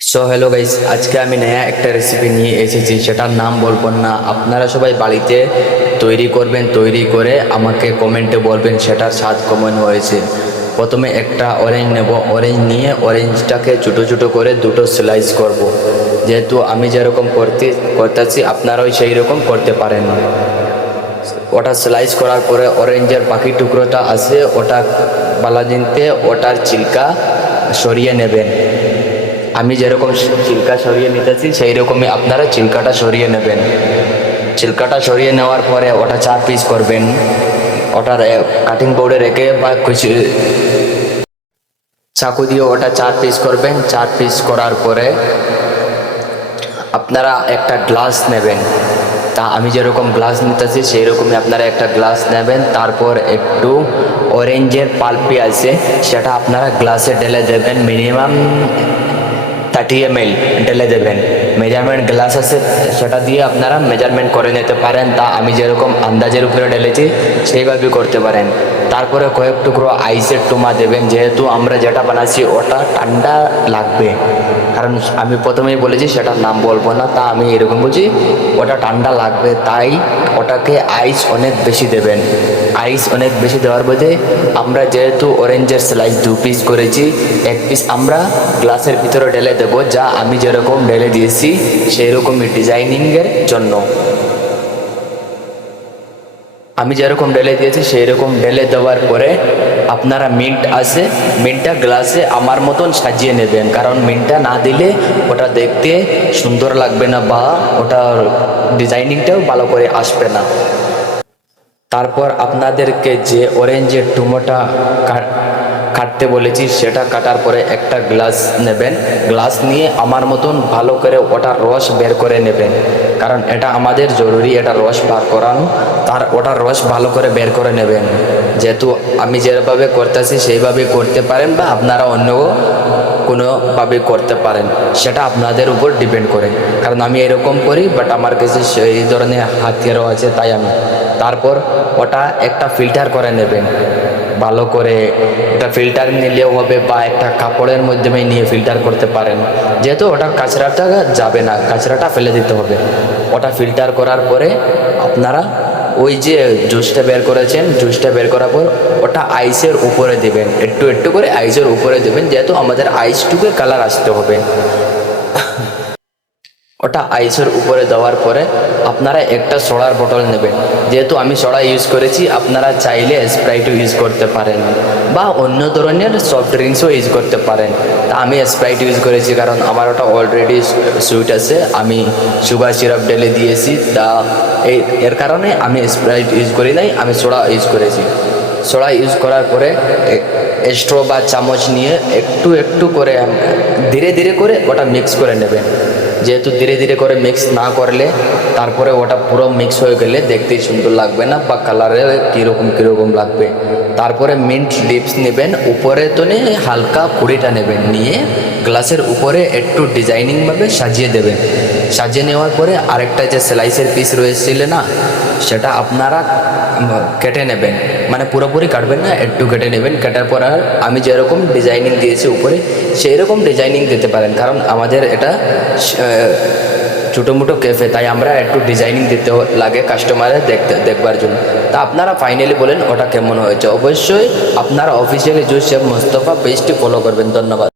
So hello guys, আজকে আমি নয়া একটা রেসিপি নিয়ে এসেছি। সেটার নাম বলবো না, আপনারা সবাই বাড়িতে তৈরি করবেন। তৈরি করে আমাকে কমেন্টে বলবেন সেটার স্বাদ কেমন হয়েছে। প্রথমে একটা অরেঞ্জ নেব, অরেঞ্জ নিয়ে অরেঞ্জটাকে ছোটো ছোটো করে দুটো স্লাইস করব। যেহেতু আমি যেরকম করতেছি আপনারাও সেই রকম করতে পারেন। ওটা স্লাইস করার পরে অরেঞ্জের বাকি টুকরোটা আছে ওটা বালাজিনতে ওটার চিল্কা সরিয়ে নেবেন। আমি যেরকম চিল্কা সরিয়ে নিতেছি সেই রকমই আপনারা চিল্কাটা সরিয়ে নেবেন। চিল্কাটা সরিয়ে নেওয়ার পরে ওটা 4 পিস করবেন। ওটার কাটিং বোর্ডে রেখে বা কিছু চাকু দিয়ে ওটা 4 পিস করবেন। 4 পিস করার পরে আপনারা একটা গ্লাস নেবেন। তা আমি যেরকম গ্লাস নিতেছি সেই রকমই আপনারা একটা গ্লাস নেবেন। তারপর একটু অরেঞ্জের পাল্পি আছে সেটা আপনারা গ্লাসে ঢেলে দেবেন। মিনিমাম 30 ml ঢেলে দেবেন। মেজারমেন্ট গ্লাস আছে সেটা দিয়ে আপনারা মেজারমেন্ট করে নিতে পারেন। তা আমি যেরকম আন্দাজের উপরে ঢেলেছি সেইভাবে করতে পারেন। তারপরে কয়েক টুকরো আইসের টুমা দেবেন। যেহেতু আমরা যেটা বানাচ্ছি ওটা ঠান্ডা লাগবে, কারণ আমি প্রথমেই বলেছি সেটার নাম বলবো না। তা আমি এরকম বলছি ওটা ঠান্ডা লাগবে, তাই ওটাকে আইস অনেক বেশি দেবেন। আইস অনেক বেশি দেওয়ার মধ্যে আমরা যেহেতু অরেঞ্জের স্লাইস 2 পিস করেছি, 1 পিস আমরা গ্লাসের ভিতরে ঢেলে দেবো, যা আমি যেরকম ঢেলে দিয়েছি সেই রকমই ডিজাইনিংয়ের জন্য। আমি যেরকম ঢেলে দিয়েছি সেই রকম ঢেলে দেওয়ার পরে আপনারা মিন্ট আছে, মিন্টটা গ্লাসে আমার মতন সাজিয়ে নেবেন। কারণ মিন্টটা না দিলে ওটা দেখতে সুন্দর লাগবে না বা ওটার ডিজাইনিংটাও ভালো করে আসবে না। তারপর আপনাদেরকে যে অরেঞ্জের টুমোটা কাটতে বলেছি সেটা কাটার পরে একটা গ্লাস নেবেন। গ্লাস নিয়ে আমার মতন ভালো করে ওটার রস বের করে নেবেন, কারণ এটা আমাদের জরুরি, এটা রস বার করানো। ওটার রস ভালো করে বের করে নেবেন। যেহেতু আমি যেভাবে করতেছি সেইভাবে করতে পারেন বা আপনারা অন্য কোনোভাবে করতে পারেন, সেটা আপনাদের উপর ডিপেন্ড করে। কারণ আমি এরকম করি, বাট আমার কাছে সেই ধরনের হাতিয়ারও আছে, তাই আমি। তারপর ওটা একটা ফিল্টার করে নেবেন ভালো করে। এটা ফিল্টার নিলেও হবে বা একটা কাপড়ের মাধ্যমে নিয়ে ফিল্টার করতে পারেন। যেহেতু ওটা কাঁচড়াটা যাবে না, কাঁচড়াটা ফেলে দিতে হবে। ওটা ফিল্টার করার পরে আপনারা ওই যে জুসটা বের করেছেন, জুসটা বের করার পর ওটা আইসের উপরে দেবেন, একটু একটু করে আইসের উপরে দেবেন। যেহেতু আমাদের আইসটুকে কালার আসতে হবে, ওটা আইসের উপরে দেওয়ার পরে আপনারা একটা সোডার বোতল নেবেন। যেহেতু আমি সোডা ইউজ করেছি, আপনারা চাইলে স্প্রাইটও ইউজ করতে পারেন বা অন্য ধরনের সফট ড্রিঙ্কসও ইউজ করতে পারেন। তা আমি স্প্রাইট ইউজ করেছি কারণ আমার ওটা অলরেডি সুইট আছে, আমি সুগার সিরাপ ঢেলে দিয়েছি। তা এর কারণে আমি স্প্রাইট ইউজ করি নাই, আমি সোডা ইউজ করেছি। সোডা ইউজ করার পরে স্ট্র বা চামচ নিয়ে একটু একটু করে ধীরে ধীরে করে ওটা মিক্স করে নেবেন। যেহেতু ধীরে ধীরে করে মিক্স না করলে তারপরে ওটা পুরো মিক্স হয়ে গেলে দেখতেই সুন্দর লাগবে না বা কালারে কীরকম লাগবে। তারপরে মিন্ট লিপস নেবেন, উপরে তো হালকা কুড়িটা নেবেন, নিয়ে গ্লাসের উপরে একটু ডিজাইনিংভাবে সাজিয়ে দেবেন। সাজিয়ে নেওয়ার পরে আরেকটা যে স্লাইসের পিস রয়েছিল না, সেটা আপনারা কেটে নেবেন। মানে পুরোপুরি কাটবেন না, একটু কেটে নেবেন। কাটার পর আর আমি যেরকম ডিজাইনিং দিয়েছি উপরে সেই রকম ডিজাইনিং দিতে পারেন, কারণ আমাদের এটা ছোটো মোটো ক্যাফে, তাই আমরা একটু ডিজাইনিং দিতে লাগে কাস্টমারের দেখবার জন্য। তা আপনারা ফাইনালি বলেন ওটা কেমন হয়েছে। অবশ্যই আপনারা অফিসিয়ালি জুস শেফ মোস্তফা পেজটি ফলো করবেন। ধন্যবাদ।